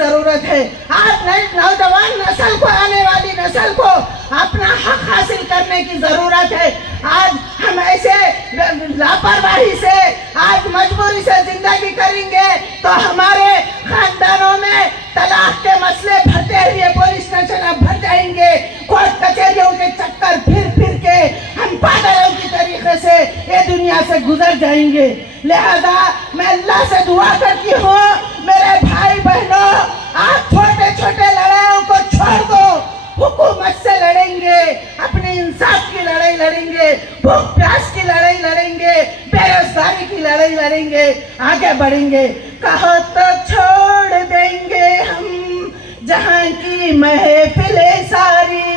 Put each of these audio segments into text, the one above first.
जरूरत है। आज नौजवान नस्ल को, आने वाली नस्ल को अपना हक हासिल करने की जरूरत है। आज हम ऐसे लापरवाही से, आज मजबूरी से जिंदगी करेंगे तो हमारे खानदानों में तलाक के मसले भरते हुए पुलिस स्टेशन भर जाएंगे। कोर्ट कचहरियों के चक्कर फिर फिर के हम पागलों की तरीके से ये दुनिया से गुजर जाएंगे। लिहाजा मैं अल्लाह से दुआ करती हूँ, मेरे भाई बहनों, आप छोटे छोटे लड़ाइयों को छोड़ दो, हुकूमत से लड़ेंगे, अपने इंसाफ की लड़ाई लड़ेंगे, भूख प्यास की लड़ाई लड़ेंगे, बेरोजगारी की लड़ाई लड़ेंगे, आगे बढ़ेंगे। कहो तो छोड़ देंगे हम जहाँ की महफिलें सारी,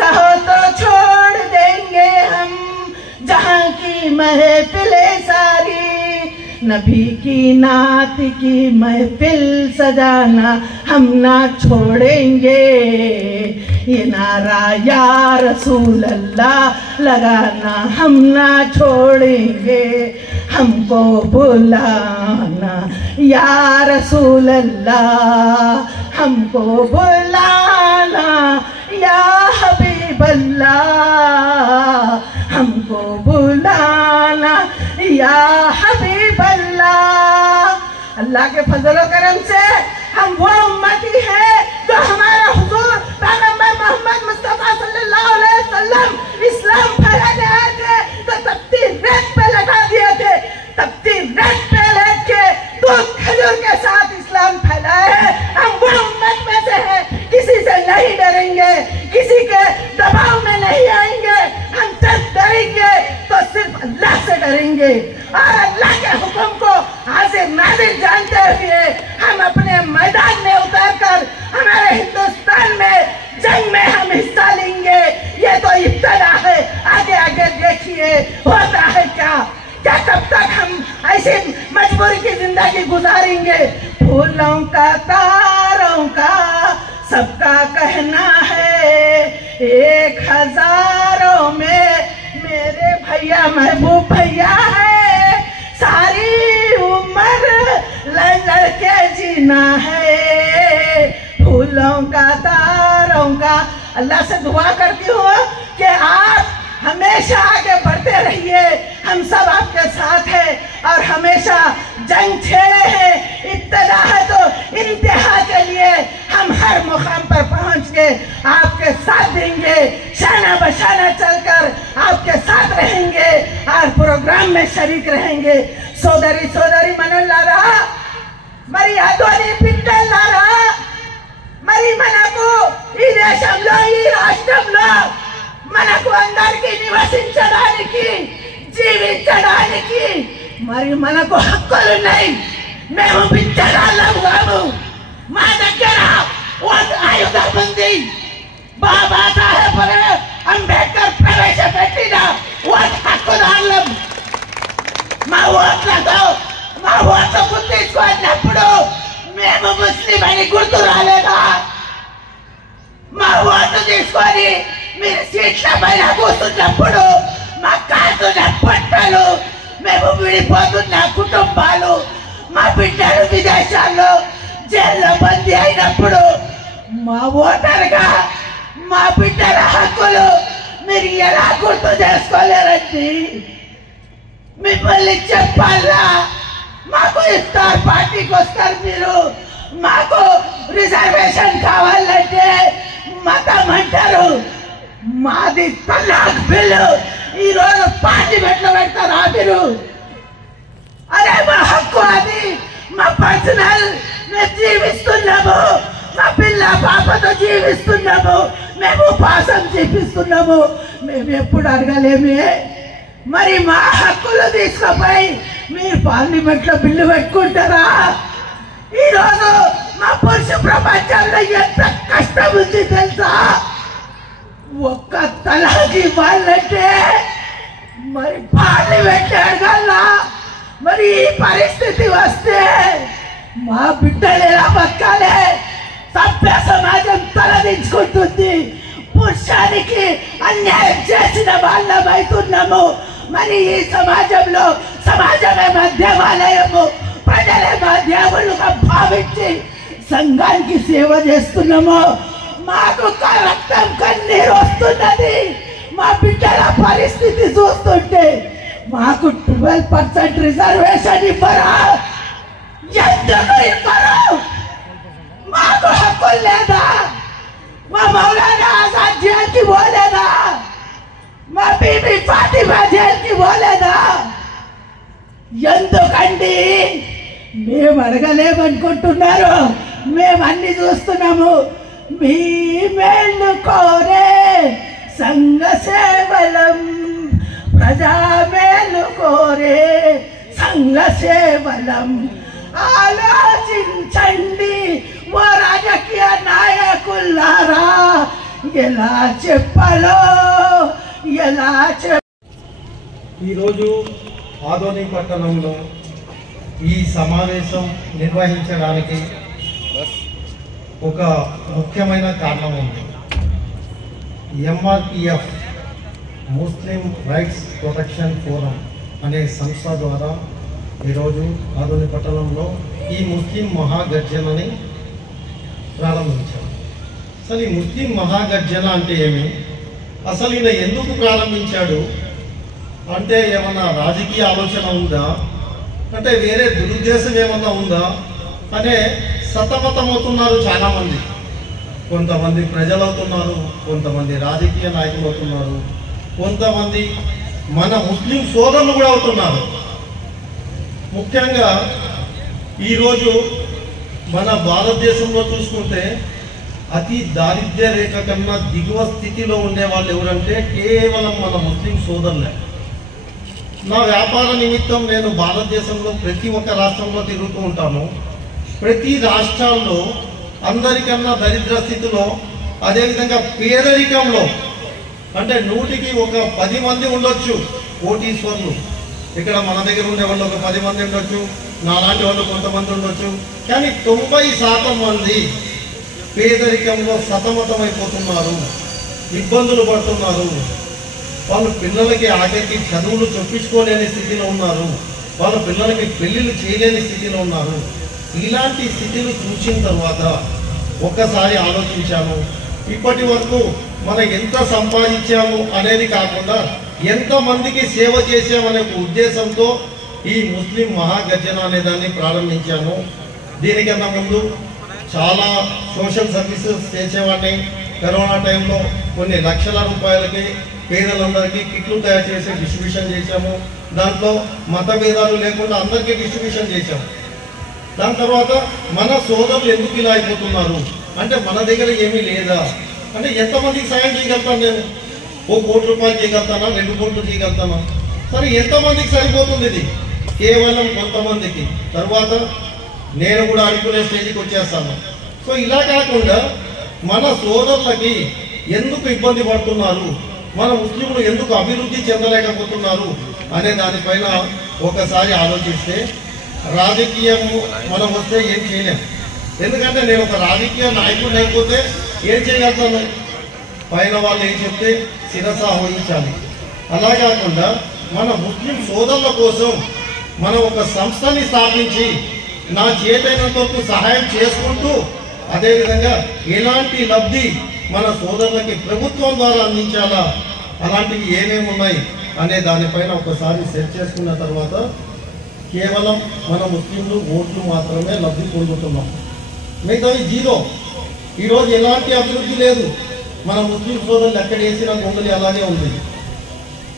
कहो तो छोड़ देंगे हम जहाँ की महफिलें सारी, नबी की नात की महफिल सजाना हम ना छोड़ेंगे। ये नारा या रसूल अल्लाह लगाना हम ना छोड़ेंगे। हमको बुलाना या रसूल अल्लाह, हमको बुलाना या हबीब अल्लाह, हमको बुलाना या हबीब अल्लाह। अल्लाह के फजल करम से हम वो उम्मती हैं जो हमारा हुजूर पैगंबर मोहम्मद मुस्तफा सल्लल्लाहु अलैहि वसल्लम इस्लाम फैलाने आए थे तो तपती रेत पे लगा दिए थे, तपती रेत पे लेके दूध खजूर के साथ इस्लाम फैलाए है। हम वो उम्मत में से हैं, किसी से नहीं डरेंगे, किसी के दबाव में नहीं आएंगे। हम जब डरेंगे तो सिर्फ अल्लाह से डरेंगे और अल्लाह के हुक्म को हाजिर नाजिर जानते हुए हम अपने मैदान में उतरकर हमारे हिंदुस्तान में जंग में हम हिस्सा लेंगे। ये तो इब्तिदा है, आगे आगे देखिए होता है क्या। क्या तब तक हम ऐसी मजबूरी की जिंदगी गुजारेंगे। फूलों का, तारों का सबका कहना है, 1000 में मेरे भैया महबूब भैया है। सारी उम्र लड़ के जीना है। फूलों का, तारों का, अल्लाह से दुआ करती हूँ कि आप हमेशा आगे बढ़ते रहिए। हम सब आपके साथ हैं और हमेशा जंग छेड़े हैं। इब्तिदा है तो इंतहा के लिए हम हर मुकाम पर पहुंच के आपके साथ देंगे, शाना बशाना चलकर आपके साथ रहेंगे और प्रोग्राम में शरीक रहेंगे। సోదరి సోదరి మనలారా, మరి అదోని బిడ్డలారా, మరి మనకు ఈ దేశంలో, ఈ రాష్ట్రంలో మనకు అందరికీ నివసించడానికి, జీవించడానికి మరి మనకు హక్కులు ఉన్నాయి. మేము బిడ్డరాళ్ళం కాము. మా దగ్గర ఒక ఆయుధం ఉంది. బాబా సాహెబ్ అంబేద్కర్ ప్రవేశపెట్టిన ఒక హక్కుదారులం. మా ఓట్ల గుర్తించుకున్నప్పుడు మేము ముస్లిం అని గుర్తు రాలేదా? మా ఓట్లు తీసుకొని మీరు సీట్ల పైన కూర్చున్నప్పుడు మా కాస్తున్న పట్టలు, మేము విడిపోతున్న కుటుంబాలు, మా బిడ్డలు విదేశాల్లో జైల్లో బందీ అయినప్పుడు మా ఓటర్గా మా బిడ్డల హక్కులు మీరు ఎలా గుర్తు చేసుకోలేరండి? మిమ్మల్ని చెప్పాలా? మాకు ఇఫ్తార్ పార్టీకి వస్తారు మీరు, మాకు రిజర్వేషన్ కావాలంటే మతం అంటారు. మాది తలాక్ బిల్లు ఈరోజు పార్లమెంట్లో పెడతారా మీరు? అరే మా హక్కు అది, మా పర్సనల్. మేము జీవిస్తున్నాము, మా పిల్ల పాపతో జీవిస్తున్నాము, మేము ఉపాసం చేపిస్తున్నాము. మేము ఎప్పుడు అడగలేమే. మరి మా హక్కులు తీసుకుపోయి మీరు పార్లమెంట్లో బిల్లు పెట్టుకుంటారా? ఈరోజు మా పురుష ప్రపంచంలో ఎంత కష్టం ఉంది తెలుసా? ఒక్క తలాక్ ఇవ్వాలంటే మరి పార్లమెంట్ అడగాల. మరి ఈ పరిస్థితి వస్తే మా బిడ్డలు ఎలా బతకాలి? సభ్య సమాజం తలదించుకుంటుంది. పురుషానికి అన్యాయం చేసిన వాళ్ళం అవుతున్నాము. మరి ఈ సమాజంలో సమాజమే మా దేవాలయము, ప్రజలే మా దేవుళ్ళుగా భావించి సంఘానికి సేవ చేస్తున్నామో మాకు రక్తం కన్నీరు వస్తున్నది. మా బిడ్డల పరిస్థితి చూస్తుంటే మాకు 12% రిజర్వేషన్ ఇవ్వరా? ఎందుకు ఇవ్వరు? మాకు హక్కులు లేదా? మా మౌలానా ఆజాద్ జైలుకి పోలేదా? మా బీబీ ఫాతిమా జైలుకి పోలేదా? ఎందుకండి? మేము అడగలేమనుకుంటున్నారు. మేము అన్ని చూస్తున్నాము. మీ మేలు కోరే సంఘ సేవలం, ప్రజా మేలు కోరే సంఘ సేవలం. ఆలోచించండి ఓ రాజకీయ నాయకులారా, ఎలా చెప్పాలో ఎలా ఈరోజు ఆదోని పట్టణంలో ఈ సమావేశం నిర్వహించడానికి ఒక ముఖ్యమైన కారణం ఉంది. MRPF ముస్లిం రైట్స్ ప్రొటెక్షన్ ఫోరం అనే సంస్థ ద్వారా ఈరోజు ఆదోని పట్టణంలో ఈ ముస్లిం మహాగర్జనని ప్రారంభించారు. అసలు ఈ ముస్లిం మహాగర్జన అంటే ఏమి? అసలు ఈయన ఎందుకు ప్రారంభించాడు అంటే ఏమన్నా రాజకీయ ఆలోచన ఉందా, అంటే వేరే దురుద్దేశం ఏమన్నా ఉందా అనే సతమతమవుతున్నారు చాలామంది. కొంతమంది ప్రజలు అవుతున్నారు, కొంతమంది రాజకీయ నాయకులు అవుతున్నారు, కొంతమంది మన ముస్లిం సోదరులు కూడా అవుతున్నారు. ముఖ్యంగా ఈరోజు మన భారతదేశంలో చూసుకుంటే అతి దారిద్ర్య రేఖ కన్నా దిగువ స్థితిలో ఉండే వాళ్ళు ఎవరంటే కేవలం మన ముస్లిం సోదరులే. నా వ్యాపార నిమిత్తం నేను భారతదేశంలో ప్రతి ఒక్క రాష్ట్రంలో తిరుగుతూ ఉంటాను. ప్రతి రాష్ట్రాల్లో అందరికన్నా దరిద్ర స్థితిలో, అదేవిధంగా పేదరికంలో, అంటే 100కి ఒక 10 మంది ఉండొచ్చు కోటీశ్వర్లు. ఇక్కడ మన దగ్గర ఉండే వాళ్ళు ఒక 10 మంది ఉండొచ్చు, నాలాంటి వాళ్ళు కొంతమంది ఉండొచ్చు. కానీ 90% మంది పేదరికంలో సతమతమైపోతున్నారు, ఇబ్బందులు పడుతున్నారు. వాళ్ళు పిల్లలకి ఆఖరికి చదువులు చొప్పించుకోలేని స్థితిలో ఉన్నారు, వాళ్ళ పిల్లలకి పెళ్లిళ్ళు చేయలేని స్థితిలో ఉన్నారు. ఇలాంటి స్థితిని చూసిన తర్వాత ఒక్కసారి ఆలోచించాము. ఇప్పటి వరకు మనం ఎంత సంపాదించాము అనేది కాకుండా ఎంతమందికి సేవ చేసామనే ఉద్దేశంతో ఈ ముస్లిం మహాగర్జన అనే దాన్ని ప్రారంభించాము. దీనికన్నా ముందు చాలా సోషల్ సర్వీసెస్ చేసేవాడిని. కరోనా టైంలో కొన్ని లక్షల రూపాయలకి పేదలందరికీ కిట్లు తయారు చేసి డిస్ట్రిబ్యూషన్ చేశాము. దాంట్లో మత భేదాలు లేకుండా అందరికీ డిస్ట్రిబ్యూషన్ చేశాము. దాని తర్వాత మన సోదరులు ఎందుకు ఇలా అయిపోతున్నారు అంటే మన దగ్గర ఏమీ లేదా, అంటే ఎంతమందికి సాయం చేయగలుగుతాను నేను? 1 కోటి రూపాయలు చేయగలుగుతానా, 2 కోట్లు చేయగలుగుతానా? సరే, ఎంతమందికి సరిపోతుంది ఇది? కేవలం కొంతమందికి. తర్వాత నేను కూడా అడుగునే స్టేజ్కి వచ్చేస్తాను. సో ఇలా కాకుండా మన సోదరులకి ఎందుకు ఇబ్బంది పడుతున్నారు, మన ముస్లింలు ఎందుకు అభివృద్ధి చెందలేకపోతున్నారు అనే దానిపైన ఒకసారి ఆలోచిస్తే, రాజకీయము మనం వస్తే ఏం చేయలేము. ఎందుకంటే నేను ఒక రాజకీయ నాయకుడు అయిపోతే ఏం చేయగలుగుతాను? పైన వాళ్ళు ఏం చెప్తే శిరస వహించాలి. అలా కాకుండా మన ముస్లిం సోదరుల కోసం మనం ఒక సంస్థని స్థాపించి నా చేతైనంత వరకు సహాయం చేసుకుంటూ, అదేవిధంగా ఎలాంటి లబ్ధి మన సోదరులకి ప్రభుత్వం ద్వారా అందించాలా, అలాంటివి ఏమేమి ఉన్నాయి అనే దానిపైన ఒకసారి సెట్ చేసుకున్న తర్వాత కేవలం మన ముస్లింలు ఓట్లు మాత్రమే లబ్ధి పొందుతున్నాం, మిగతావి జీరో. ఈరోజు ఎలాంటి అభివృద్ధి లేదు. మన ముస్లిం సోదరులు ఎక్కడ వేసిన గొంగలి అలాగే ఉంది.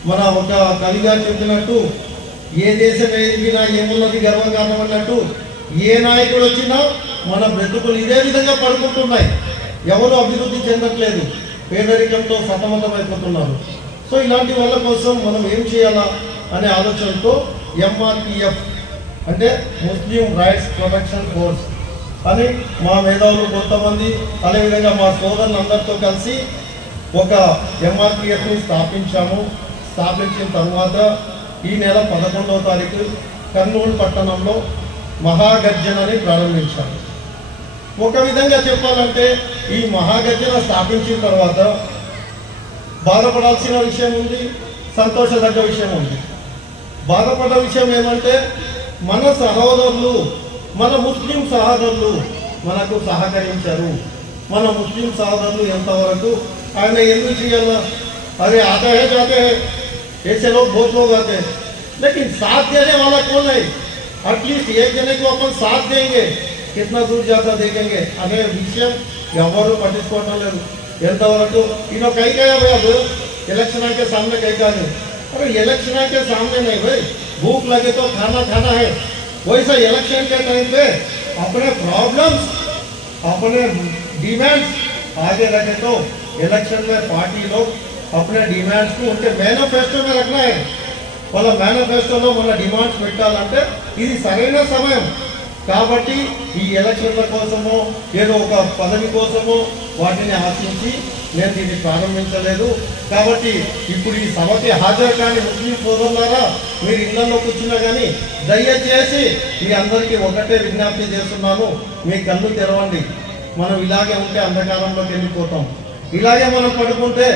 మన ఒక కవి గారు చెప్పినట్టు, ఏ దేశం ఎదిగినా ఏమున్నది గర్వకారణం అన్నట్టు, ఏ నాయకుడు వచ్చినా మన బ్రతుకులు ఇదే విధంగా పడుకుంటున్నాయి. ఎవరు అభివృద్ధి చెందట్లేదు, పేదరికంతో సతమతమైపోతున్నారు. సో ఇలాంటి వాళ్ళ కోసం మనం ఏం చేయాలా అనే ఆలోచనతో MRPF అంటే ముస్లిం రైట్స్ ప్రొటెక్షన్ ఫోర్స్ అని మా మేధావులు కొంతమంది, అదేవిధంగా మా సోదరులందరితో కలిసి ఒక MRPFని స్థాపించాము. స్థాపించిన తర్వాత ఈ నెల 11వ తారీఖు కర్నూలు పట్టణంలో మహాగర్జనని ప్రారంభించాము. ఒక విధంగా చెప్పాలంటే ఈ మహాగర్జన స్థాపించిన తర్వాత బాధపడాల్సిన విషయం ఉంది, సంతోషదగ్గ విషయం ఉంది. బాధపడ్డ విషయం ఏమంటే మన సహోదరులు, మన ముస్లిం సహోదరులు మనకు సహకరించారు. మన ముస్లిం సోదరులు ఎంతవరకు ఆయన ఎందుకు చేయాలా? अरे आते हैं जाते हैं, ऐसे लोग बहुत लोग आते हैं, लेकिन साथ देने वाला कौन है? एटलीस्ट एक जने को अपन साथ देंगे, कितना दूर जाता देखेंगे अने विषय एवरू पट्टिंचुकोवడం లేదు. ఎంతవరకు इनो कहीं गया भाई? अब इलेक्शन के सामने कहीं का नहीं. अरे इलेक्शन के सामने नहीं भाई, भूख लगे तो खाना खाना है. वैसा इलेक्शन के टाइम पे अपने प्रॉब्लम्स, अपने डिमांड्स आगे रखे तो इलेक्शन में पार्टी लोग अपने डिमांड्स को उनके मैनिफेस्टो में रखना है. వాళ్ళ మేనిఫెస్టోలో మన డిమాండ్స్ పెట్టాలంటే ఇది సరైన సమయం. కాబట్టి ఈ ఎలక్షన్ల కోసమో ఏదో ఒక పదవి కోసమో వాటిని ఆశించి నేను దీన్ని ప్రారంభించలేదు. కాబట్టి ఇప్పుడు ఈ సభకి హాజరు కాని ముస్లిం సోదరులారా, మీరు ఇళ్లలో కూర్చున్నా కానీ దయచేసి మీ అందరికీ ఒకటే విజ్ఞప్తి చేస్తున్నాను, మీ కళ్ళు తెరవండి. మనం ఇలాగే ఉంటే అంధకారంలోకి వెళ్ళిపోతాం. ఇలాగే మనం పడుకుంటే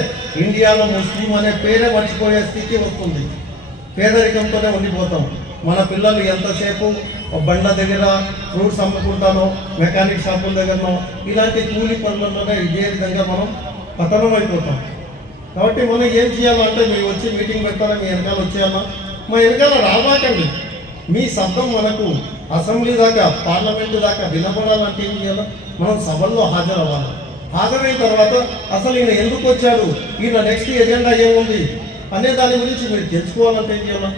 ఇండియాలో ముస్లిం అనే పేరే మర్చిపోయే స్థితి వస్తుంది. పేదరికంతోనే ఉండిపోతాం. మన పిల్లలు ఎంతసేపు బండ దగ్గర ఫ్రూట్స్ అమ్ముకుంటానో, మెకానిక్ షాపుల దగ్గరనో, ఇలాంటి కూలి పనులలోనే ఇదే విధంగా మనం పతనం అయిపోతాం. కాబట్టి మనం ఏం చేయాలంటే, మీరు వచ్చి మీటింగ్ పెడతారా, మీ వెనకాల వచ్చేయాలా? మా వెనకాల రాబాకండి. మీ శబ్దం మనకు అసెంబ్లీ దాకా, పార్లమెంటు దాకా వినపడాలంటే ఏం చేయాలి? మనం సభల్లో హాజరవ్వాలి. హాజరైన తర్వాత అసలు ఈయన ఎందుకు వచ్చాడు, ఈయన నెక్స్ట్ ఎజెండా ఏముంది అనే దాని గురించి మీరు తెలుసుకోవాలంటే ఏం చేయాలి?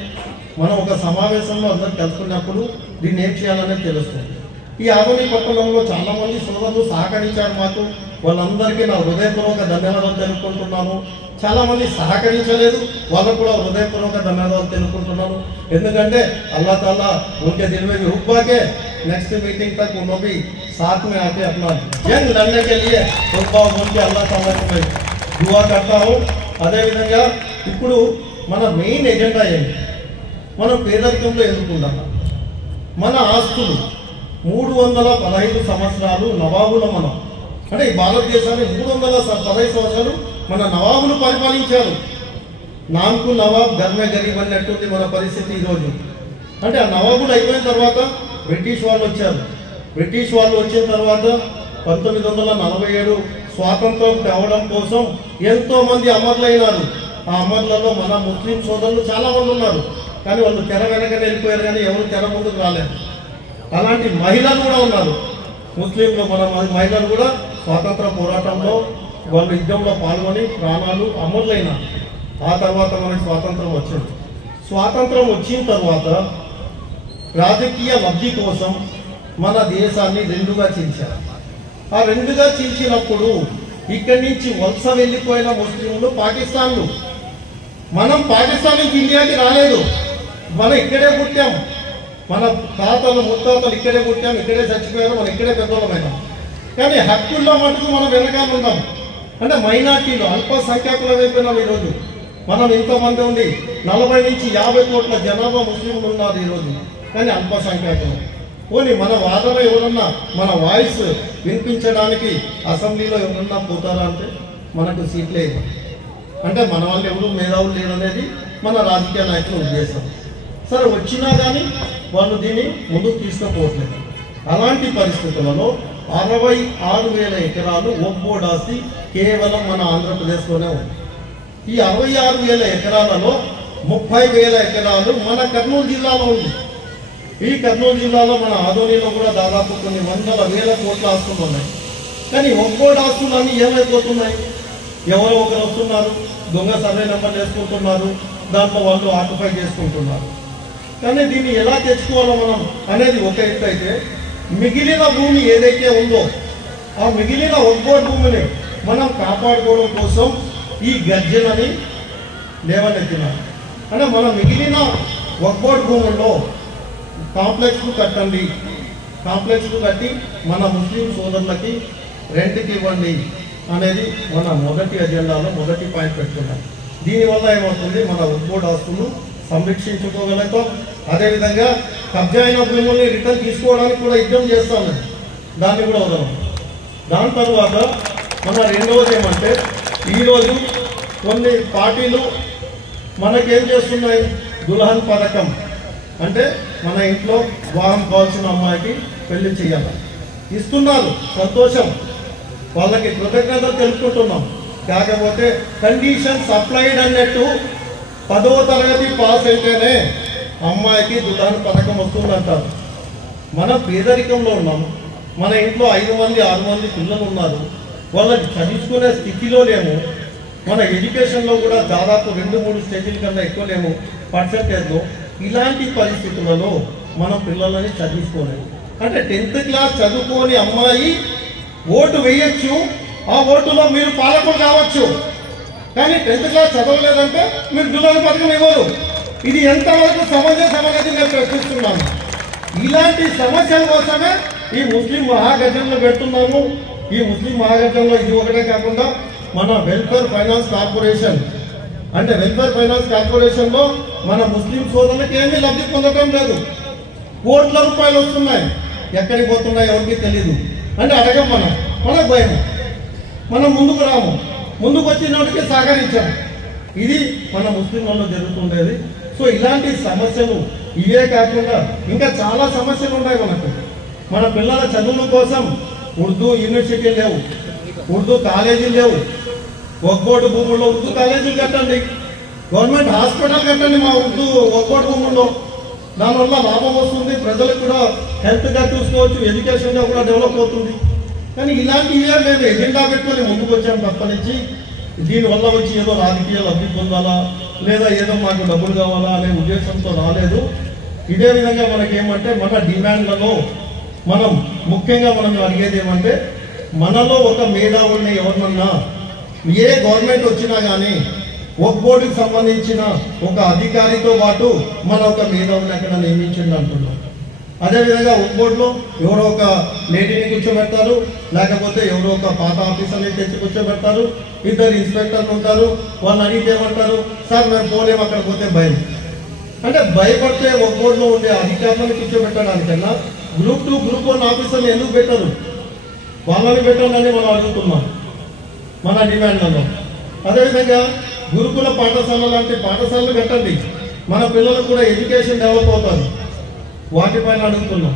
మనం ఒక సమావేశంలో అందరూ కలుసుకున్నప్పుడు దీన్ని ఏం చేయాలనేది తెలుస్తుంది. ఈ ఆదోని పట్టణంలో చాలామంది సోదరులు సహకరించారు మాకు. వాళ్ళందరికీ నా హృదయపూర్వక ధన్యవాదాలు తెలుపుకుంటున్నాను. చాలామంది సహకరించలేదు, వాళ్ళకు కూడా హృదయపూర్వక ధన్యవాదాలు తెలుపుకుంటున్నాను. ఎందుకంటే अल्लाह ताला उनके दिल में भी हुक्म के नेक्स्ट मीटिंग तक उन लोग भी साथ में आके अपना जंग लड़ने के लिए हुक्म बोल के अल्लाह ताला को मैं दुआ करता हूँ. అదే విధంగా ఇప్పుడు మన మెయిన్ ఎజెండా ఏంటి? మనం పేదరికంలో ఎదుర్కొంటాం. మన ఆస్తులు 315 సంవత్సరాలు నవాబుల మనం, అంటే ఈ భారతదేశాన్ని 315 సంవత్సరాలు మన నవాబులు పరిపాలించారు. నామ్కు నవాబ్ గర్మే గరీబ్ అన్నట్టుంది మన పరిస్థితి ఈరోజు. అంటే ఆ నవాబులు అయిపోయిన తర్వాత బ్రిటిష్ వాళ్ళు వచ్చారు. బ్రిటిష్ వాళ్ళు వచ్చిన తర్వాత 1947 స్వాతంత్రం తేవడం కోసం ఎంతోమంది అమరులైనారు. ఆ అమరులలో మన ముస్లిం సోదరులు చాలామంది ఉన్నారు. కానీ వాళ్ళు తెర వెనకనే వెళ్ళిపోయారు, కానీ ఎవరు తెర ముందుకు రాలేదు. అలాంటి మహిళలు కూడా ఉన్నారు. ముస్లింలు మన మహిళలు కూడా స్వాతంత్ర పోరాటంలో వాళ్ళు యుద్ధంలో పాల్గొని ప్రాణాలు అమరులైనారు. ఆ తర్వాత మనకి స్వాతంత్రం వచ్చింది. స్వాతంత్రం వచ్చిన తర్వాత రాజకీయ లబ్ధి కోసం మన దేశాన్ని రెండుగా చీల్చారు. ఆ రెండుగా చీల్చినప్పుడు ఇక్కడి నుంచి వలస వెళ్ళిపోయిన ముస్లింలు పాకిస్తాన్లు. మనం పాకిస్తాన్ నుంచి ఇండియాకి రాలేదు, మనం ఇక్కడే పుట్టాం. మన తాతలు ముత్తాతలు ఇక్కడే పుట్టాం, ఇక్కడే చచ్చిపోయారు, మనం ఇక్కడే పెద్దోళ్ళమైనాం. కానీ హక్కుల్లో మటుకు మనం వెనకాల ఉన్నాం. అంటే మైనార్టీలు అల్పసంఖ్యాకులు అయిపోయినాం. ఈరోజు మనం ఇంతమంది ఉంది, 40 నుంచి 50 కోట్ల జనాభా ముస్లింలు ఉన్నారు ఈరోజు, కానీ అల్పసంఖ్యాకులు. పోనీ మన వాదన ఎవరన్నా, మన వాయిస్ వినిపించడానికి అసెంబ్లీలో ఎవరన్నా పోతారా అంటే మనకు సీట్లే ఇవ్వరు. అంటే మన వాళ్ళు ఎవరు మేధావులు లేరనేది మన రాజకీయ నాయకుల ఉద్దేశం. సరే, వచ్చినా కానీ వాళ్ళు దీన్ని ముందుకు తీసుకుపోవట్లేదు. అలాంటి పరిస్థితులలో 66,000 ఎకరాలు ఒక్కోడ్ ఆస్తి కేవలం మన ఆంధ్రప్రదేశ్లోనే ఉంది. ఈ 66,000 ఎకరాలలో 30,000 ఎకరాలు మన కర్నూలు జిల్లాలో ఉంది. ఈ కర్నూలు జిల్లాలో మన ఆదోనిలో కూడా దాదాపు కొన్ని 100,000 కోట్ల ఆస్తులు ఉన్నాయి. కానీ ఒక్కోడ్ ఆస్తులన్నీ ఏమైపోతున్నాయి? ఎవరో ఒకరు వస్తున్నారు, దొంగ సర్వే నెంబర్లు వేసుకుంటున్నారు, దాంట్లో వాళ్ళు ఆక్యుపై చేసుకుంటున్నారు. కానీ దీన్ని ఎలా తెచ్చుకోవాలో మనం అనేది ఒక ఎత్తు అయితే, మిగిలిన భూమి ఏదైతే ఉందో ఆ మిగిలిన ఒక్కోడ్ భూమిని మనం కాపాడుకోవడం కోసం ఈ గర్జనని లేవనెత్తినారు. అంటే మన మిగిలిన ఒక్కోడ్ భూముల్లో కాంప్లెక్స్లు కట్టండి, కాంప్లెక్స్లు కట్టి మన ముస్లిం సోదరులకి రెంట్కి ఇవ్వండి అనేది మన మొదటి అజెండాలో మొదటి పాయింట్ పెట్టుకున్నాం. దీనివల్ల ఏమవుతుంది, మన ఒక్కోడ్ ఆస్తులు సంరక్షించుకోగలుగుతాం. అదేవిధంగా కబ్జా అయిన భూముల్ని రిటర్న్ తీసుకోవడానికి కూడా యుద్ధం చేస్తాము, దాన్ని కూడా వదలం. దాని తర్వాత మన రెండవది ఏమంటే, ఈరోజు కొన్ని పార్టీలు మనకేం చేస్తున్నాయి, దుల్హన్ పథకం అంటే మన ఇంట్లో వివాహం కావాల్సిన అమ్మాయికి పెళ్లి చేయాలి. ఇస్తున్నారు, సంతోషం, వాళ్ళకి కృతజ్ఞతలు తెలుపుకుంటున్నాం. కాకపోతే కండిషన్స్ అప్లైడ్ అన్నట్టు 10వ తరగతి పాస్ అయితేనే అమ్మాయికి దులాన్ పథకం వస్తుందంటారు. మన పేదరికంలో ఉన్నాము, మన ఇంట్లో 5 మంది 6 మంది పిల్లలు ఉన్నారు, వాళ్ళకి చదువుకునే స్థితిలో లేము. మన ఎడ్యుకేషన్లో కూడా దాదాపు 2-3 స్టేజీల కన్నా ఎక్కువ లేము పర్సెంటేజ్లో. ఇలాంటి పరిస్థితులలో మన పిల్లలని చదువుకోలేము. అంటే 10th క్లాస్ చదువుకోని అమ్మాయి ఓటు వేయచ్చు, ఆ ఓటులో మీరు పాలకులు కావచ్చు, కానీ 10th క్లాస్ చదవలేదంటే మీరు దులాన్ పథకం ఇవ్వరు. ఇది ఎంతవరకు సమంజసం అనేది నేను ప్రశ్నిస్తున్నాను. ఇలాంటి సమస్యల కోసమే ఈ ముస్లిం మహాగజంలో పెడుతున్నాము. ఈ ముస్లిం మహాగజంలో ఇది ఒకటే కాకుండా మన వెల్ఫేర్ ఫైనాన్స్ కార్పొరేషన్, అంటే వెల్ఫేర్ ఫైనాన్స్ కార్పొరేషన్లో మన ముస్లిం సోదరులకు ఏమీ లబ్ధి పొందడం లేదు. కోట్ల రూపాయలు వస్తున్నాయి, ఎక్కడికి పోతున్నాయి ఎవరికి తెలియదు. అంటే అడగం, మనకు భయం, మనం ముందుకు రాము, ముందుకు వచ్చినోటికి సహకరించాము. ఇది మన ముస్లిం వాళ్ళు జరుగుతుండేది. సో ఇలాంటి సమస్యలు ఇవే కాకుండా ఇంకా చాలా సమస్యలు ఉన్నాయి మనకు. మన పిల్లల చదువుల కోసం ఉర్దూ యూనివర్సిటీ లేవు, ఉర్దూ కాలేజీలు లేవు. ఒక్కోటి భూముల్లో ఉర్దూ కాలేజీలు కట్టండి, గవర్నమెంట్ హాస్పిటల్ కట్టండి మా ఉర్దూ ఒక్కోటి భూముల్లో. దానివల్ల లాభం వస్తుంది, ప్రజలకు కూడా హెల్త్గా చూసుకోవచ్చు, ఎడ్యుకేషన్గా కూడా డెవలప్ అవుతుంది. కానీ ఇలాంటివే మేము ఎజెండా పెట్టుకొని ముందుకు వచ్చాము తప్పనించి దీనివల్ల వచ్చి ఏదో రాజకీయ లబ్ధి పొందాలా లేదా ఏదో మాకు డబ్బులు కావాలా అనే ఉద్దేశంతో రాలేదు. ఇదే విధంగా మనకేమంటే మన డిమాండ్లలో మనం ముఖ్యంగా మనం అడిగేది ఏమంటే మనలో ఒక మేధావుల్ని ఎవరినన్నా ఏ గవర్నమెంట్ వచ్చినా కానీ ఒక బోర్డుకి సంబంధించిన ఒక అధికారితో పాటు మన ఒక మేధావుని అక్కడ నియమించండి అంటున్నాం. అదేవిధంగా ఒక బోర్డులో ఎవరో ఒక లేడీని కూర్చోబెడతారు, లేకపోతే ఎవరో ఒక పాత ఆఫీసర్ని తెచ్చి కూర్చోబెడతారు, 2 ఇన్స్పెక్టర్లు ఉంటారు. వాళ్ళు అడిగితే ఏమంటారు, సార్ మేము పోలేము అక్కడ పోతే భయం. అంటే భయపడితే ఒక బోర్డులో ఉండే అధికారులను కూర్చోబెట్టడానికన్నా గ్రూప్ 2 గ్రూప్ 1 ఆఫీసర్లు ఎందుకు పెట్టరు, వాళ్ళని పెట్టాలని మనం అడుగుతున్నాం మన డిమాండ్లలో. అదేవిధంగా గురుకుల పాఠశాల లాంటి పాఠశాలలు పెట్టండి, మన పిల్లలకు కూడా ఎడ్యుకేషన్ డెవలప్ అవుతుంది, వాటిపైన అడుగుతున్నాం.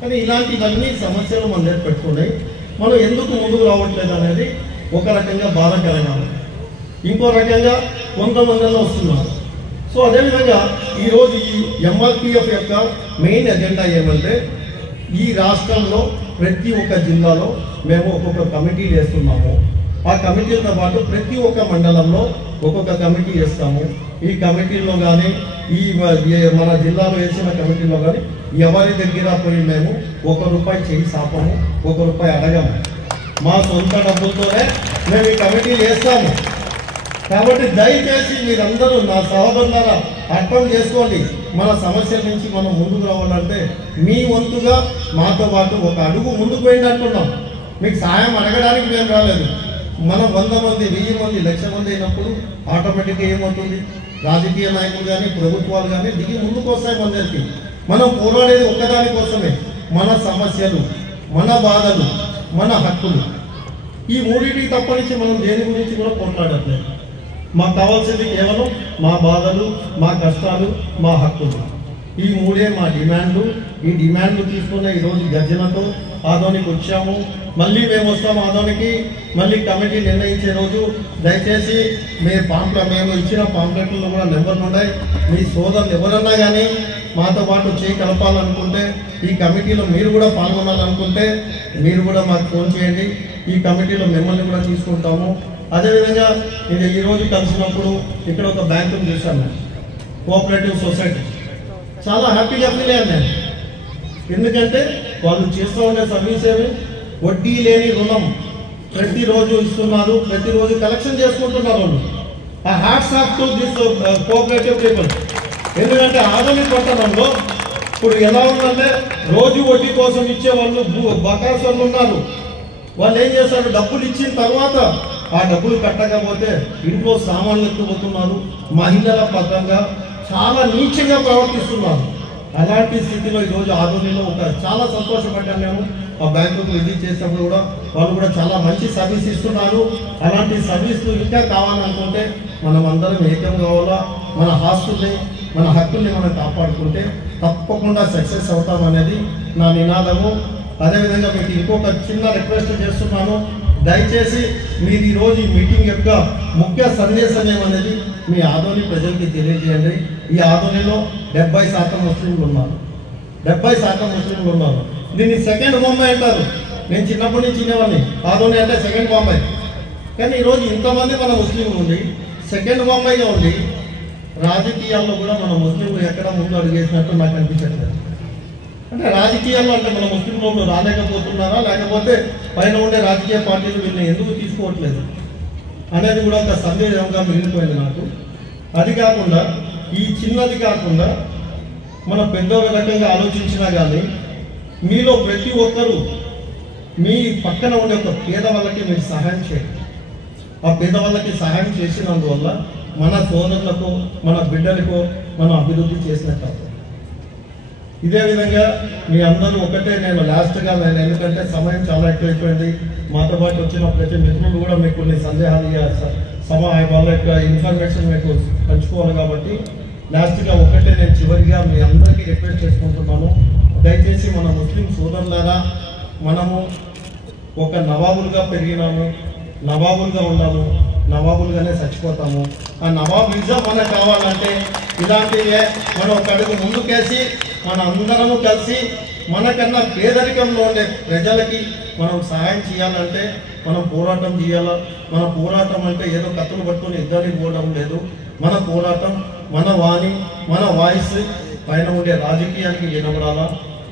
కానీ ఇలాంటివన్నీ సమస్యలు మన దగ్గర పెట్టుకున్నాయి. మనం ఎందుకు ముందుకు రావట్లేదు అనేది ఒక రకంగా బాధాకరంగా ఉంది, ఇంకో రకంగా కొంతమందిలో వస్తున్నారు. సో అదేవిధంగా ఈరోజు ఈ ఎంఆర్పిఎఫ్ యొక్క మెయిన్ ఎజెండా ఏమంటే ఈ రాష్ట్రంలో ప్రతి ఒక్క జిల్లాలో మేము ఒక్కొక్క కమిటీ వేస్తున్నాము. ఆ కమిటీలతో పాటు ప్రతి ఒక్క మండలంలో ఒక్కొక్క కమిటీ వేస్తాము. ఈ కమిటీల్లో కానీ ఈ మన జిల్లాలో వేసిన కమిటీలో కానీ ఎవరి దగ్గర పోయి మేము ₹1 చేయి సాపము, ₹1 అడగము. మా సొంత డబ్బులతోనే మేము ఈ కమిటీలు వేస్తాము. కాబట్టి దయచేసి మీరందరూ నా సహోదరులారా అర్థం చేసుకోండి, మన సమస్యల నుంచి మనం ముందుకు రావాలంటే మీ వంతుగా మాతో పాటు ఒక అడుగు ముందుకు పోయింది అంటున్నాం. మీకు సాయం అడగడానికి మేము రాలేదు. మనం 100 మంది 1000 మంది 1,00,000 మంది అయినప్పుడు ఆటోమేటిక్గా ఏమవుతుంది, రాజకీయ నాయకులు కానీ ప్రభుత్వాలు కానీ దిగి ముందుకు వస్తాయి మన దగ్గరికి. మనం పోరాడేది ఒక్కదాని కోసమే, మన సమస్యలు, మన బాధలు, మన హక్కులు. ఈ మూడింటికి తప్పనించి మనం దేని గురించి కూడా పోరాడట్లేదు. మాకు కావాల్సింది కేవలం మా బాధలు, మా కష్టాలు, మా హక్కులు. ఈ మూడే మా డిమాండ్లు. ఈ డిమాండ్లు తీసుకున్న ఈరోజు గర్జనతో ఆదోనికి వచ్చాము. మళ్ళీ మేము వస్తాము ఆదోనికి. మళ్ళీ కమిటీ నిర్ణయించే రోజు దయచేసి మేము ఇచ్చిన పాంప్లెట్లలో కూడా నెంబర్లు ఉన్నాయి. మీ సోదరులు ఎవరన్నా కానీ మాతో పాటు చేయి కలపాలనుకుంటే, ఈ కమిటీలో మీరు కూడా పాల్గొనాలనుకుంటే మీరు కూడా మాకు ఫోన్ చేయండి. ఈ కమిటీలో మిమ్మల్ని కూడా తీసుకుంటాము. అదేవిధంగా నేను ఈరోజు కలిసినప్పుడు ఇక్కడ ఒక బ్యాంకును చూశాను, కోఆపరేటివ్ సొసైటీ. చాలా హ్యాపీగా ఫీల్ అయ్యాను నేను. ఎందుకంటే వాళ్ళు చేస్తూ ఉండే సర్వీస్ ఏమి, వడ్డీ లేని రుణం ప్రతిరోజు ఇస్తున్నారు, ప్రతిరోజు కలెక్షన్ చేసుకుంటున్నారు వాళ్ళు. ఆ hats off to this cooperative people. ఎందుకంటే ఆదోని పట్టణంలో ఇప్పుడు ఎలా ఉందంటే రోజు వడ్డీ కోసం ఇచ్చే వాళ్ళు బకాసులు ఉన్నారు. వాళ్ళు ఏం చేస్తారు, డబ్బులు ఇచ్చిన తర్వాత ఆ డబ్బులు కట్టకపోతే ఇంట్లో సామాన్లు ఎత్తుపోతున్నారు, మహిళల పరంగా చాలా నీచంగా ప్రవర్తిస్తున్నారు. అలాంటి స్థితిలో ఈరోజు ఆదోనిలో చాలా సంతోషపడ్డాను మేము. ఆ బ్యాంకుకు విజిట్ చేసినప్పుడు కూడా వాళ్ళు కూడా చాలా మంచి సర్వీస్ ఇస్తున్నారు. అలాంటి సర్వీసులు ఇంకా కావాలనుకుంటే మనం అందరం ఏకం కావాలా. మన హాస్టల్ని, మన హక్కుల్ని మనం కాపాడుకుంటే తప్పకుండా సక్సెస్ అవుతామనేది నా నినాదము. అదేవిధంగా మీకు ఇంకొక చిన్న రిక్వెస్ట్ చేస్తున్నాను, దయచేసి మీరు ఈరోజు ఈ మీటింగ్ యొక్క ముఖ్య సందేశం ఏమనేది మీ ఆదోని ప్రజలకి తెలియజేయండి. ఈ ఆదోనిలో 70% ముస్లింలు ఉన్నారు, 70% ముస్లింలు ఉన్నారు. దీన్ని సెకండ్ బొంబాయి అంటారు. నేను చిన్నప్పటి నుంచి వినేవాడిని, ఆదోని అంటే సెకండ్ బొంబాయి. కానీ ఈరోజు ఇంతమంది మన ముస్లింలు ఉండి సెకండ్ బొంబాయిగా ఉండి రాజకీయాల్లో కూడా మన ముస్లింలు ఎక్కడ ముందు అడుగేసినట్టు నాకు అనిపించట్లేదు. అంటే రాజకీయాల్లో అంటే మన ముస్లింలు రాలేకపోతున్నారా, లేకపోతే పైన ఉండే రాజకీయ పార్టీలు వీళ్ళని ఎందుకు తీసుకోవట్లేదు అనేది కూడా ఒక సందేహంగా మిగిలిపోయింది నాకు. అది కాకుండా ఈ చిన్నది కాకుండా మన పెద్ద రకంగా ఆలోచించినా కానీ మీలో ప్రతి ఒక్కరూ మీ పక్కన ఉండే ఒక పేద వాళ్ళకి మీరు సహాయం చేయండి. ఆ పేద వాళ్ళకి సహాయం చేసినందువల్ల మన సోదరులకు, మన బిడ్డలకు మనం అభివృద్ధి చేసినట్టు. ఇదే విధంగా మీ అందరూ ఒకటే, నేను లాస్ట్గా ఎందుకంటే సమయం చాలా ఎక్కువైపోయింది, మాతో పాటు వచ్చిన ప్రతి మిత్రులు కూడా మీకు కొన్ని సందేహాలు వాళ్ళ యొక్క ఇన్ఫర్మేషన్ మీకు పంచుకోవాలి కాబట్టి లాస్ట్గా ఒకటే నేను చివరిగా మీ అందరికీ రిక్వెస్ట్ చేసుకుంటున్నాను, దయచేసి మన ముస్లిం సోదరులారా, మనము ఒక నవాబులుగా పెరిగినాము, నవాబులుగా ఉన్నాము, నవాబులుగానే చచ్చిపోతాము. ఆ నవాబిజం మనకు కావాలంటే ఇలాంటివే మనం ఒక అడుగు ముందుకేసి మన అందరము కలిసి మనకన్నా పేదరికంలో ఉండే ప్రజలకి మనం సహాయం చేయాలంటే మనం పోరాటం చేయాలా. మన పోరాటం అంటే ఏదో కత్తులు పట్టుకొని ఇద్దరికి పోవడం లేదు. మన పోరాటం, మన వాణి, మన వాయిస్ పైన ఉండే రాజకీయానికి వినబడాలా.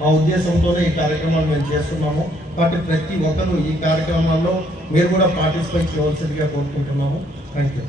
ఆ ఉద్దేశంతోనే ఈ కార్యక్రమాలు మేము చేస్తున్నాము. కాబట్టి ప్రతి ఒక్కరు ఈ కార్యక్రమాల్లో మీరు కూడా పార్టిసిపేట్ చేయవలసిందిగా కోరుకుంటున్నాము. Thank you.